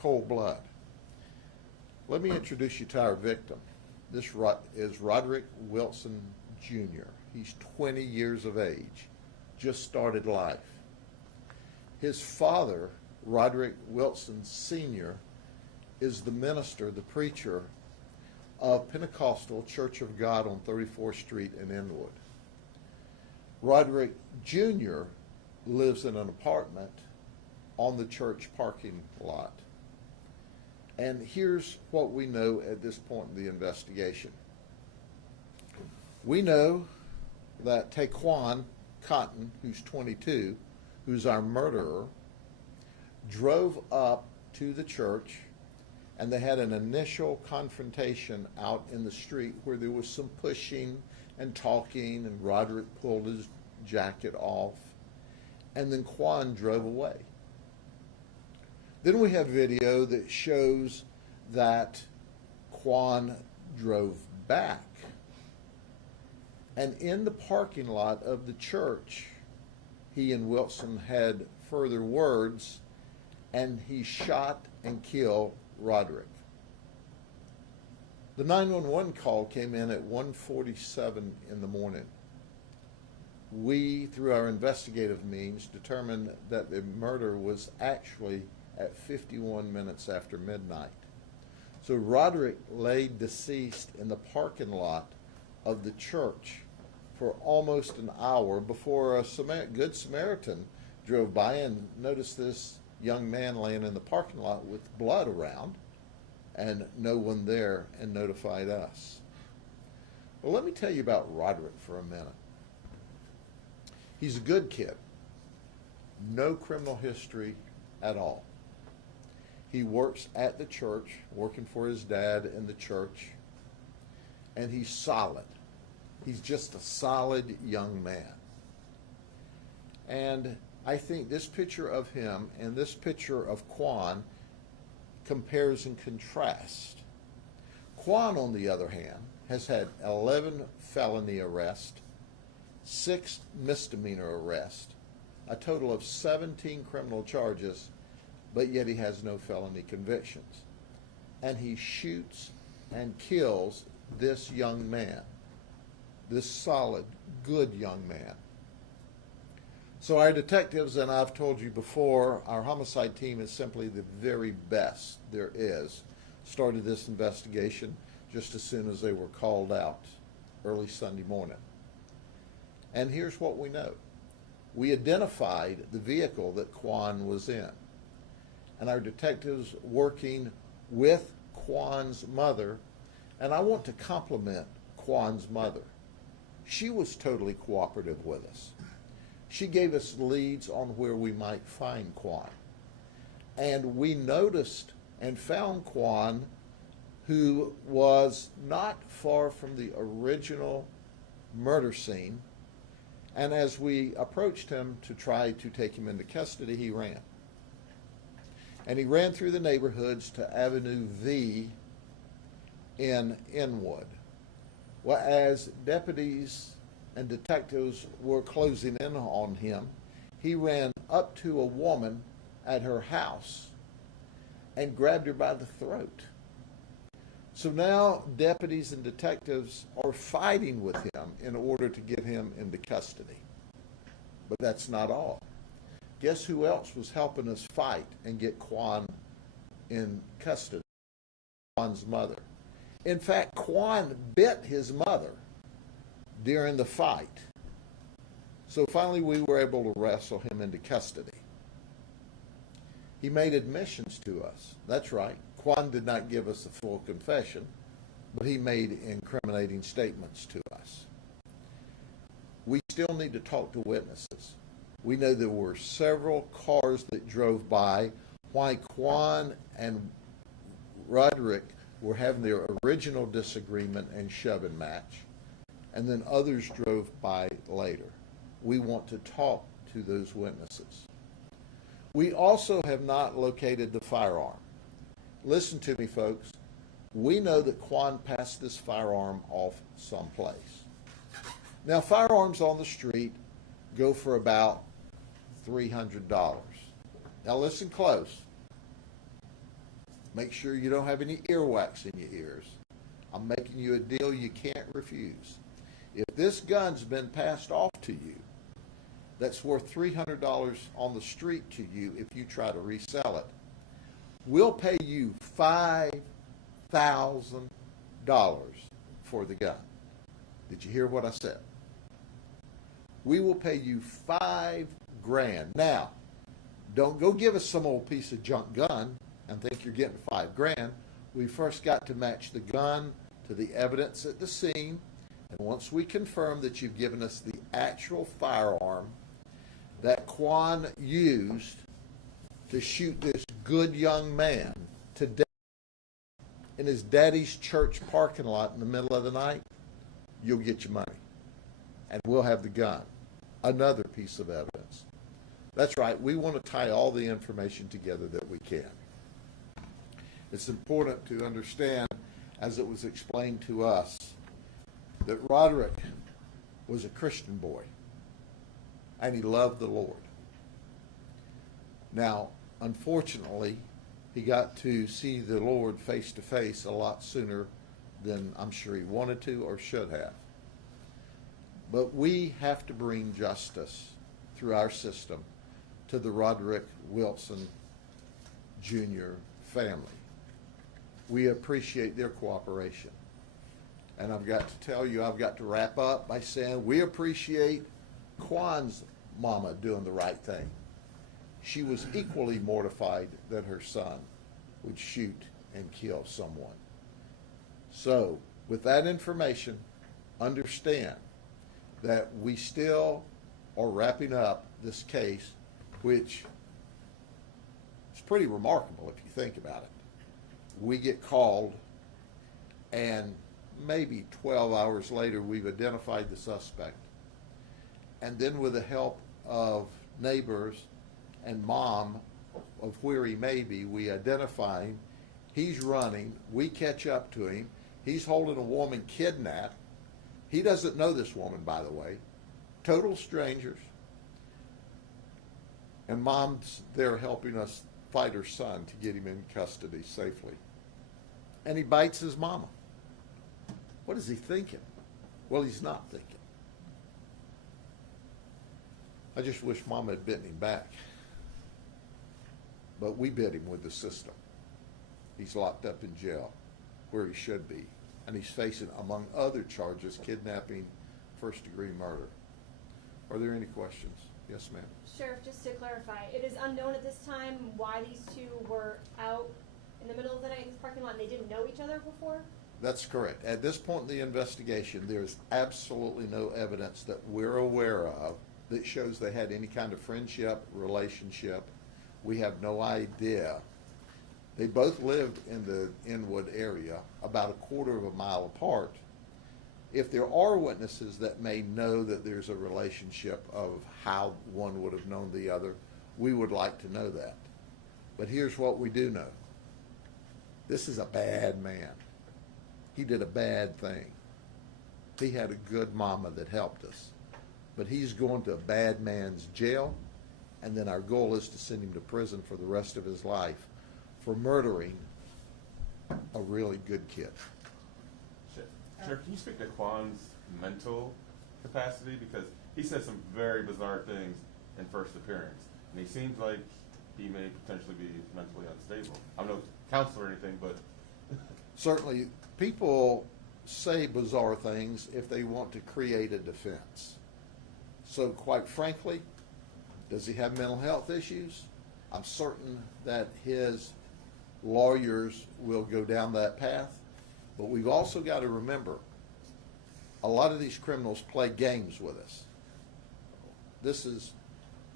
cold blood. Let me introduce you to our victim. This is Roderick Wilson Jr. He's 20 years of age, just started life. His father, Roderick Wilson Sr., is the minister, the preacher of Pentecostal Church of God on 34th Street in Inwood. Roderick Jr. lives in an apartment on the church parking lot. And here's what we know at this point in the investigation. We know that Taquan Cotton, who's 22, who's our murderer, drove up to the church, and they had an initial confrontation out in the street where there was some pushing and talking, and Roderick pulled his jacket off, and then Quan drove away. Then we have video that shows that Quan drove back, and in the parking lot of the church, he and Wilson had further words, and he shot and killed Roderick. The 911 call came in at 1:47 in the morning. We, through our investigative means, determined that the murder was actually at 51 minutes after midnight. So Roderick lay deceased in the parking lot of the church for almost an hour before a good Samaritan drove by and noticed this young man laying in the parking lot with blood around and no one there, and notified us. Well, let me tell you about Roderick for a minute. He's a good kid. No criminal history at all. He works at the church, working for his dad in the church, and he's solid. He's just a solid young man. And I think this picture of him and this picture of Quan compares and contrasts. Quan, on the other hand, has had 11 felony arrests, 6 misdemeanor arrests, a total of 17 criminal charges, but yet he has no felony convictions. And he shoots and kills this young man, this solid, good young man. So our detectives, and I've told you before, our homicide team is simply the very best there is, started this investigation just as soon as they were called out early Sunday morning. And here's what we know. We identified the vehicle that Quan was in. And our detectives working with Quan's mother, and I want to compliment Quan's mother. She was totally cooperative with us. She gave us leads on where we might find Quan. And we noticed and found Quan, who was not far from the original murder scene. And as we approached him to try to take him into custody, he ran. And he ran through the neighborhoods to Avenue V in Inwood. Well, as deputies and detectives were closing in on him, he ran up to a woman at her house and grabbed her by the throat. So now deputies and detectives are fighting with him in order to get him into custody. But that's not all. Guess who else was helping us fight and get Quan in custody? Quan's mother. In fact, Quan bit his mother during the fight. So finally we were able to wrestle him into custody. He made admissions to us. That's right. Quan did not give us a full confession, but he made incriminating statements to us. We still need to talk to witnesses. We know there were several cars that drove by while Quan and Roderick were having their original disagreement and shoving match, and then others drove by later. We want to talk to those witnesses. We also have not located the firearm. Listen to me, folks. We know that Quan passed this firearm off someplace. Now, firearms on the street go for about $300. Now, listen close. Make sure you don't have any earwax in your ears. I'm making you a deal you can't refuse. If this gun's been passed off to you, that's worth $300 on the street to you if you try to resell it. We'll pay you $5,000 for the gun. Did you hear what I said? We will pay you $5,000. Now, don't go give us some old piece of junk gun and think you're getting $5,000. We first got to match the gun to the evidence at the scene, and once we confirm that you've given us the actual firearm that Quan used to shoot this good young man to death in his daddy's church parking lot in the middle of the night, you'll get your money. And we'll have the gun. Another piece of evidence. That's right, we want to tie all the information together that we can. It's important to understand, as it was explained to us, that Roderick was a Christian boy, and he loved the Lord. Now, unfortunately, he got to see the Lord face to face a lot sooner than I'm sure he wanted to or should have. But we have to bring justice through our system to the Roderick Wilson Jr. family. We appreciate their cooperation. And I've got to tell you, I've got to wrap up by saying we appreciate Quan's mama doing the right thing. She was equally mortified that her son would shoot and kill someone. So, with that information, understand that we still are wrapping up this case, which is pretty remarkable if you think about it. We get called, and maybe 12 hours later, we've identified the suspect. And then with the help of neighbors and mom of where he may be, we identify him. He's running. We catch up to him. He's holding a woman kidnapped. He doesn't know this woman, by the way. Total strangers. And mom's there helping us fight her son to get him in custody safely. And he bites his mama. What is he thinking? Well, he's not thinking. I just wish mama had bitten him back. But we bit him with the system. He's locked up in jail where he should be. And he's facing, among other charges, kidnapping, first-degree murder. Are there any questions? Yes, ma'am. Sheriff, just to clarify, it is unknown at this time why these two were out in the middle of the night in this parking lot and they didn't know each other before? That's correct. At this point in the investigation, there's absolutely no evidence that we're aware of that shows they had any kind of friendship, relationship. We have no idea. They both lived in the Inwood area, about a quarter of a mile apart. If there are witnesses that may know that there's a relationship of how one would have known the other, we would like to know that. But here's what we do know. This is a bad man. He did a bad thing. He had a good mama that helped us. But he's going to a bad man's jail, and then our goal is to send him to prison for the rest of his life for murdering a really good kid. Sheriff, can you speak to Quan's mental capacity? Because he said some very bizarre things in first appearance. And he seems like he may potentially be mentally unstable. I'm no counselor or anything, but... Certainly, people say bizarre things if they want to create a defense. So quite frankly, does he have mental health issues? I'm certain that his lawyers will go down that path. But we've also got to remember, a lot of these criminals play games with us. This is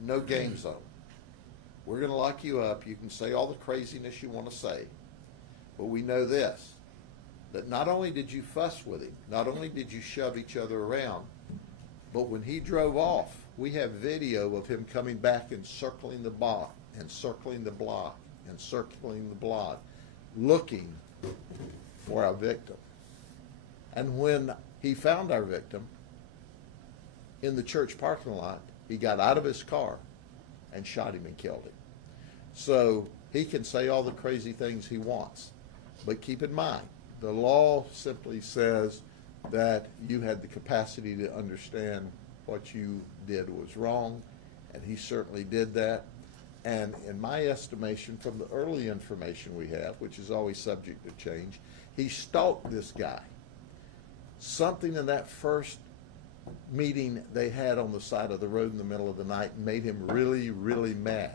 no game zone. We're going to lock you up. You can say all the craziness you want to say. But we know this, that not only did you fuss with him, not only did you shove each other around, but when he drove off, we have video of him coming back and circling the block, and circling the block, and circling the block, looking for our victim. And when he found our victim in the church parking lot, he got out of his car and shot him and killed him. So He can say all the crazy things he wants. But keep in mind, the law simply says that you had the capacity to understand what you did was wrong, and he certainly did that. And in my estimation, from the early information we have, which is always subject to change, he stalked this guy. Something in that first meeting they had on the side of the road in the middle of the night made him really, really mad.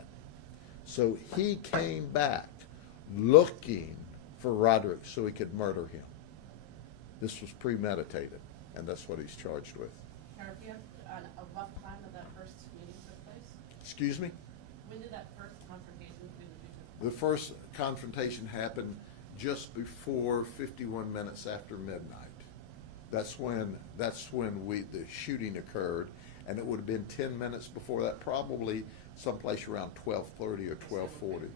So he came back looking for Roderick so he could murder him. This was premeditated, and that's what he's charged with. Sheriff, do you have a rough time that first meeting took place? Excuse me? When did that first confrontation between the two? The first confrontation happened just before 51 minutes after midnight. That's when the shooting occurred, and it would have been 10 minutes before that, probably someplace around 12:30 or 12:40.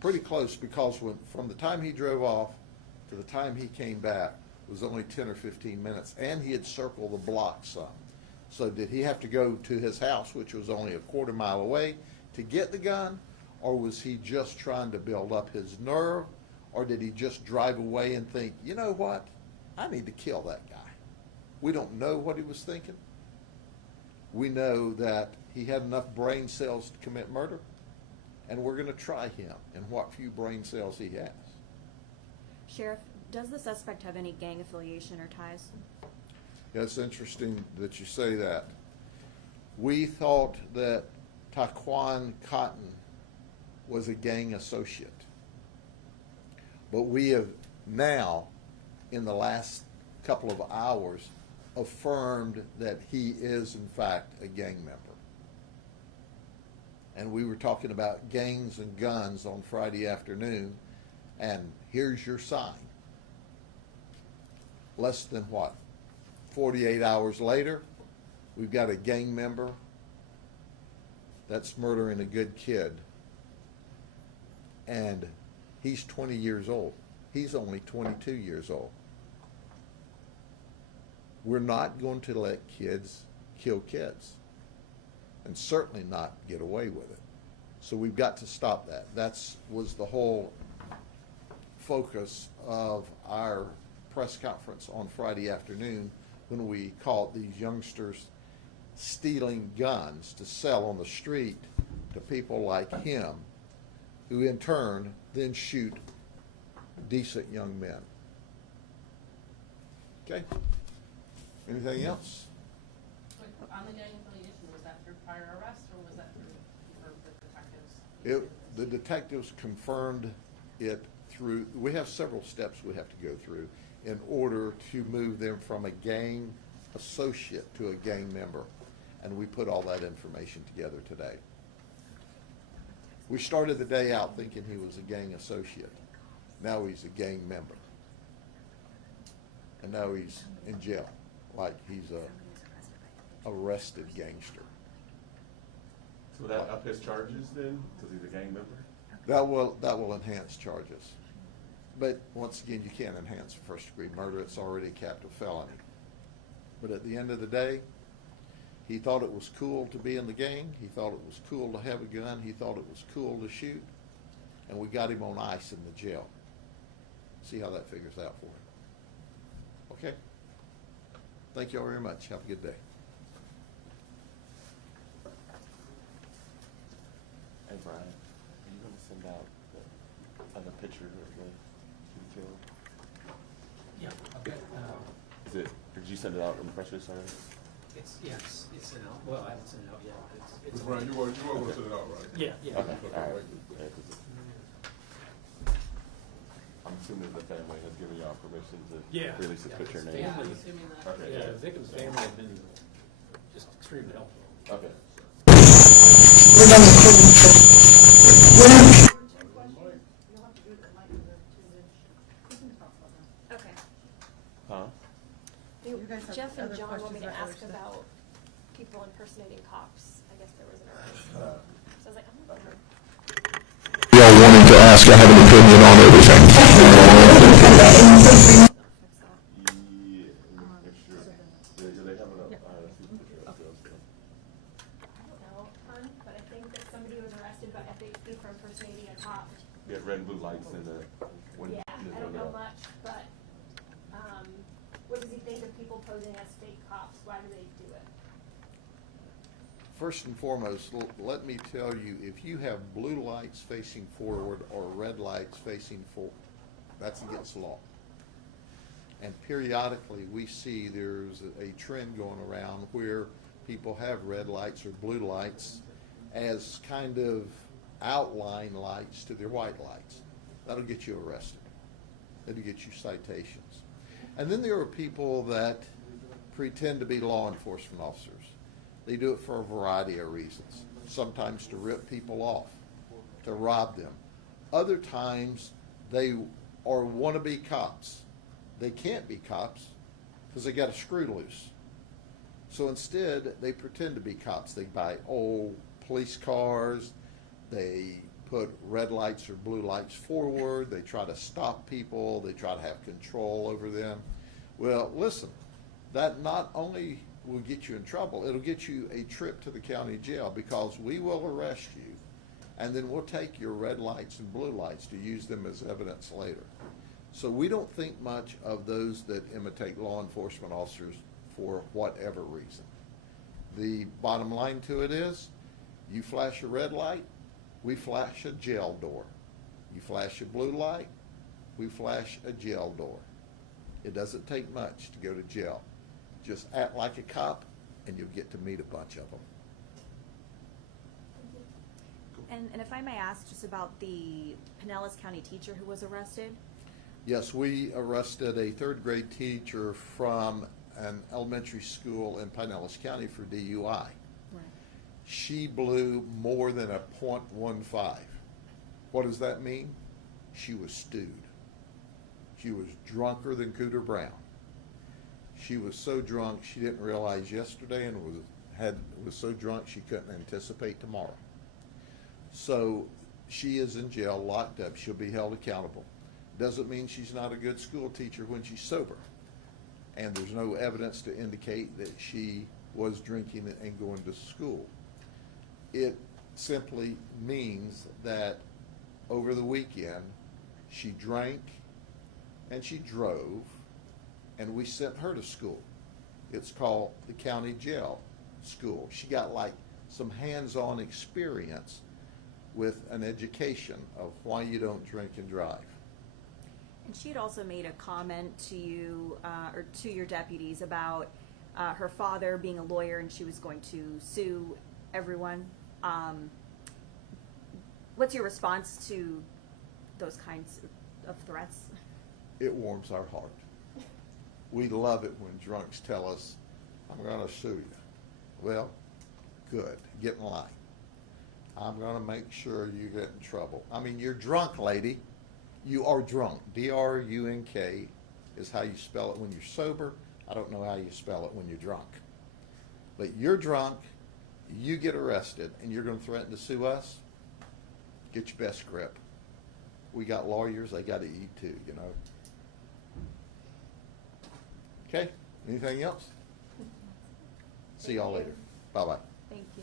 Pretty close, because from the time he drove off to the time he came back was only 10 or 15 minutes, and he had circled the block some. So did he have to go to his house, which was only a quarter mile away, to get the gun, or was he just trying to build up his nerve, or did he just drive away and think, you know what, I need to kill that guy? We don't know what he was thinking. We know that he had enough brain cells to commit murder, and we're going to try him and what few brain cells he has. Sheriff, does the suspect have any gang affiliation or ties? Yeah, it's interesting that you say that. We thought that Taquan Cotton was a gang associate, but we have now, in the last couple of hours, affirmed that he is in fact a gang member. And we were talking about gangs and guns on Friday afternoon, and here's your sign. Less than what? 48 hours later, we've got a gang member that's murdering a good kid, and he's 20 years old. He's only 22 years old. We're not going to let kids kill kids, and certainly not get away with it. So we've got to stop that. That was the whole focus of our press conference on Friday afternoon, when we caught these youngsters stealing guns to sell on the street to people like him, who in turn then shoot decent young men. Okay? Anything else? Wait, on the gang affiliation, was that through prior arrest, or was that through the detectives? The detectives confirmed it through, we have several steps we have to go through in order to move them from a gang associate to a gang member. And we put all that information together today. We started the day out thinking he was a gang associate. Now he's a gang member. And now he's in jail, like he's a arrested gangster. So would that up his charges then, because he's a gang member? That will enhance charges. But once again, you can't enhance first-degree murder. It's already a capital felony. But at the end of the day, he thought it was cool to be in the gang. He thought it was cool to have a gun. He thought it was cool to shoot. And we got him on ice in the jail. See how that figures out for him. Okay? Thank you all very much. Have a good day. Hey, Brian, are you going to send out the other picture of the detail? Yeah, okay. Is it, or did you send it out in the press release already? It's sent out. Well, I haven't sent it out yet. It's Brian, you were going to send it out, right? Yeah, yeah. Okay, all right. Yeah, 'cause I'm assuming the family has given y'all permission to Yeah. release the Yeah, picture his name. Yeah, I'm family- assuming that. Okay, Yeah, the victim's family have been just extremely helpful. Okay. Okay. Huh? Do You guys have Jeff and other John want me questions to about ask other stuff? about people impersonating cops? I guess there was an arrest. So I was like, I'm not sure. Y'all wanting to ask, I have an opinion on everything. Yeah, make sure. Do they have it up? Let's see the picture up there. I don't know, but I think that somebody was arrested by FHP for hit red and blue lights in the, when. Yeah, in the I don't know road. much, but, what does he think of people posing as fake cops? Why do they do it? First and foremost, let me tell you, if you have blue lights facing forward or red lights facing forward, that's against the law. And periodically, we see there's a trend going around where people have red lights or blue lights as kind of outline lights to their white lights. That'll get you arrested. That'll get you citations. And then there are people that pretend to be law enforcement officers. They do it for a variety of reasons. Sometimes to rip people off, to rob them. Other times, they are wannabe cops. They can't be cops because they got a screw loose. So instead, they pretend to be cops. They buy old police cars. They put red lights or blue lights forward. They try to stop people. They try to have control over them. Well, listen, that not only will get you in trouble, it'll get you a trip to the county jail because we will arrest you and then we'll take your red lights and blue lights to use them as evidence later. So we don't think much of those that imitate law enforcement officers for whatever reason. The bottom line to it is, you flash a red light, we flash a jail door. You flash a blue light, we flash a jail door. It doesn't take much to go to jail. Just act like a cop and you'll get to meet a bunch of them. And if I may ask just about the Pinellas County teacher who was arrested? Yes, we arrested a third grade teacher from an elementary school in Pinellas County for DUI. Right. She blew more than a .15. What does that mean? She was stewed. She was drunker than Cooter Brown. She was so drunk she didn't realize yesterday and was so drunk she couldn't anticipate tomorrow. So she is in jail, locked up. She'll be held accountable. Doesn't mean she's not a good school teacher when she's sober. And there's no evidence to indicate that she was drinking and going to school. It simply means that over the weekend, she drank and she drove, and we sent her to school. It's called the county jail school. She got like some hands-on experience with an education of why you don't drink and drive. And she had also made a comment to you, or to your deputies about her father being a lawyer and she was going to sue everyone. What's your response to those kinds of threats? It warms our heart. We love it when drunks tell us, I'm going to sue you. Well, good. Get in line. I'm going to make sure you get in trouble. I mean, you're drunk, lady. You are drunk. D-R-U-N-K is how you spell it when you're sober. I don't know how you spell it when you're drunk. But you're drunk, you get arrested, and you're going to threaten to sue us? Get your best grip. We got lawyers, they got to eat too, you know. Okay, anything else? See y'all later. Bye-bye. Thank you.